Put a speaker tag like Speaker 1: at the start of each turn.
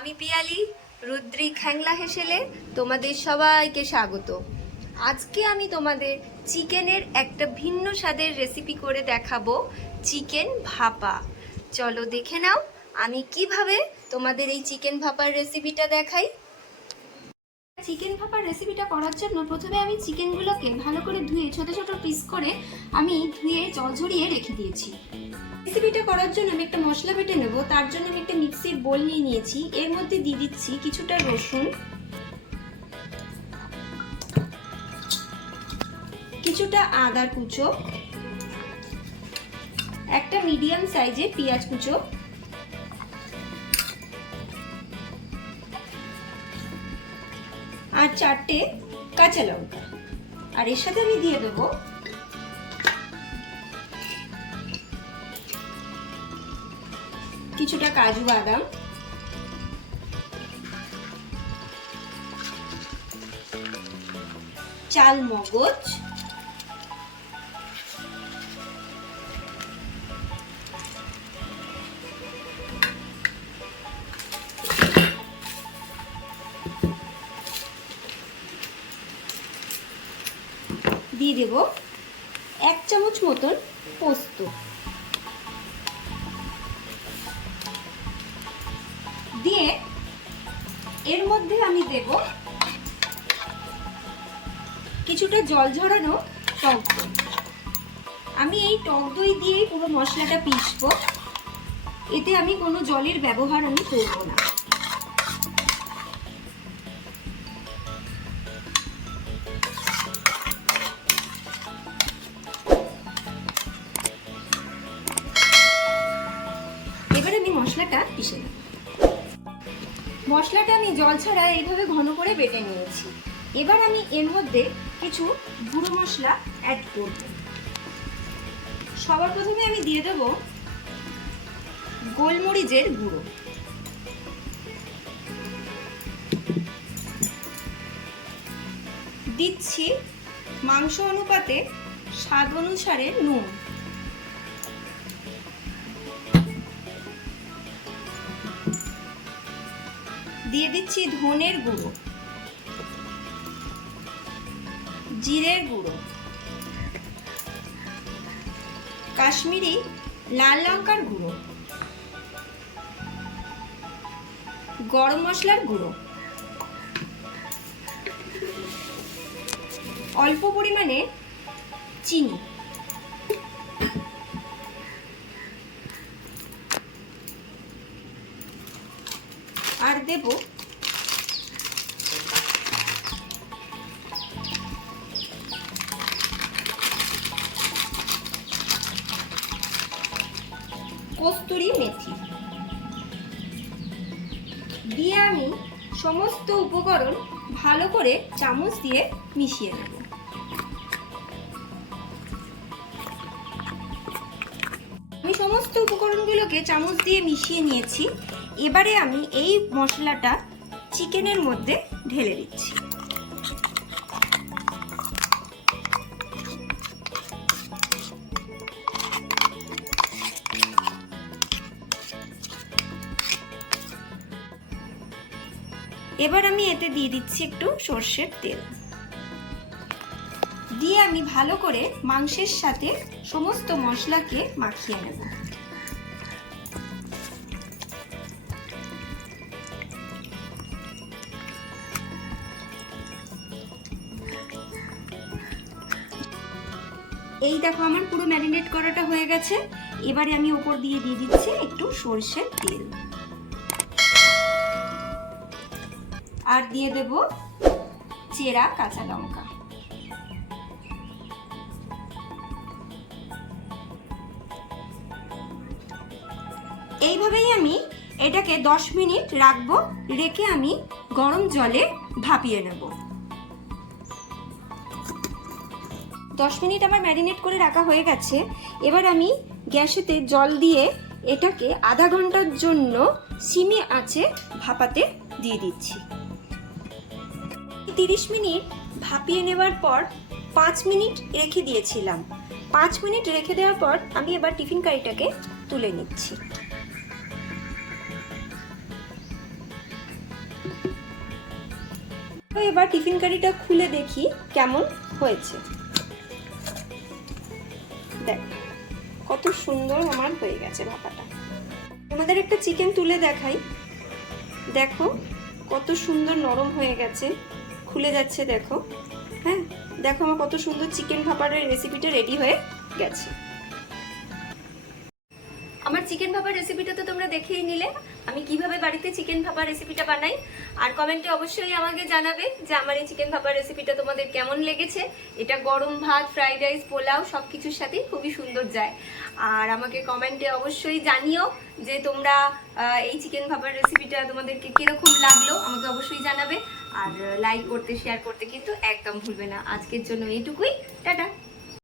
Speaker 1: আমি পিয়ালি, রুদ্রি খ্যাংলা হেসেলে তোমাদের সবাইকে স্বাগত। আজকে আমি তোমাদের চিকেনের একটা ভিন্ন স্বাদের রেসিপি করে দেখাবো, চিকেন ভাপা। চলো দেখে নাও, আমি কীভাবে তোমাদের এই চিকেন ভাপার রেসিপিটা দেখাই। চিকেন ভাপার রেসিপিটা করার জন্য প্রথমে আমি চিকেনগুলোকে ভালো করে ধুয়ে ছোট ছোট পিস করে আমি ধুয়ে জল ঝরিয়ে রেখে দিয়েছি। রেসিপিটা করার জন্য আমি একটা মশলা বেটে নেব। তার জন্য আমি একটা মিক্সির বোল নিয়ে নিয়েছি। এর মধ্যে দিয়ে দিচ্ছি কিছুটা রসুন, কিছুটা আদার কুচো, একটা মিডিয়াম সাইজের পেঁয়াজ কুচো, আর চারটে কাঁচা লঙ্কা। আর এর সাথে আমি দিয়ে দেবো কিছুটা কাজু বাদাম। চাল মগজ। দিয়ে দেব এক চামচ মতন পোস্ত। দিয়ে এর মধ্যে আমি দেব কিছুটা জল ঝরানো টক দই। আমি এই টক দই দিয়েই পুরো মশলাটা পিসবো এতে আমি কোনো জলের ব্যবহার আমি করব না। এবার আমি মশলাটা পিষে নেব। মশলাটা আমি জল ছাড়া এইভাবে ঘন করে বেটে নিয়েছি। এবার আমি এর মধ্যে কিছু গুঁড়ো মশলা অ্যাড করব। সবার প্রথমে আমি দিয়ে দেব গোলমরিচের গুঁড়ো। দিচ্ছি মাংস অনুপাতে স্বাদ অনুসারে নুন। দিয়ে দিচ্ছি ধনের গুঁড়ো। জিরের গুঁড়ো। কাশ্মীরি লাল লঙ্কার গুঁড়ো। গরম মশলার গুঁড়ো। অল্প পরিমাণে চিনি। আর দেব কস্তুরি মেথি। দিয়ে আমি সমস্ত উপকরণ ভালো করে চামচ দিয়ে মিশিয়ে নেব। আমি সমস্ত উপকরণগুলোকে চামচ দিয়ে মিশিয়ে নিয়েছি। এবারে আমি এই মশলাটা চিকেনের মধ্যে ঢেলে দিচ্ছি। এবার আমি এতে দিয়ে দিচ্ছি একটু সর্ষের তেল। দিয়ে আমি ভালো করে মাংসের সাথে সমস্ত মশলাকে মাখিয়ে নেব। এই দেখো আমার পুরো ম্যারিনেট করাটা হয়ে গেছে। এবারে আমি ওপর দিয়ে দিয়ে দিচ্ছি একটু সর্ষের তেল। আর দিয়ে দেব চেরা কাঁচা লঙ্কা। এইভাবেই আমি এটাকে 10 মিনিট রাখব, রেখে আমি গরম জলে ভাপিয়ে নেব। 10 মিনিট আমার ম্যারিনেট করে রাখা হয়ে গেছে। এবার আমি গ্যাসেতে জল দিয়ে এটাকে আধা ঘণ্টার জন্য সিমি আছে ভাপাতে দিয়ে দিচ্ছি। তিরিশ মিনিট ভাপিয়ে নেবার পর পাঁচ মিনিট রেখে দিয়েছিলাম। পাঁচ মিনিট রেখে দেওয়ার পর আমি এবার টিফিন কারিটাকে তুলে নিচ্ছি। এবার টিফিন কারিটা খুলে দেখি কেমন হয়েছে। দেখ, কত সুন্দর আমার হয়ে গেছে ভাপাটা তোমাদের একটা চিকেন তুলে দেখাই। দেখো, কত সুন্দর নরম হয়ে গেছে। খুলে যাচ্ছে, দেখো। হ্যাঁ দেখো আমার কত সুন্দর চিকেন ভাপারের রেসিপিটা রেডি হয়ে গেছে। আমার চিকেন ভাপার রেসিপিটা তো তোমরা দেখেই নিলে। আমি কীভাবে বাড়িতে চিকেন ভাপার রেসিপিটা বানাই, আর কমেন্টে অবশ্যই আমাকে জানাবে যে আমার এই চিকেন ভাপার রেসিপিটা তোমাদের কেমন লেগেছে। এটা গরম ভাত ফ্রাইড রাইস পোলাও সব কিছুর সাথেই খুবই সুন্দর যায়। আর আমাকে কমেন্টে অবশ্যই জানিও যে তোমরা এই চিকেন ভাপার রেসিপিটা তোমাদেরকে কীরকম লাগল, আমাকে অবশ্যই জানাবে। আর লাইক করতে শেয়ার করতে কিন্তু একদম ভুলবে না। আজকের জন্য এইটুকুই। টাটা।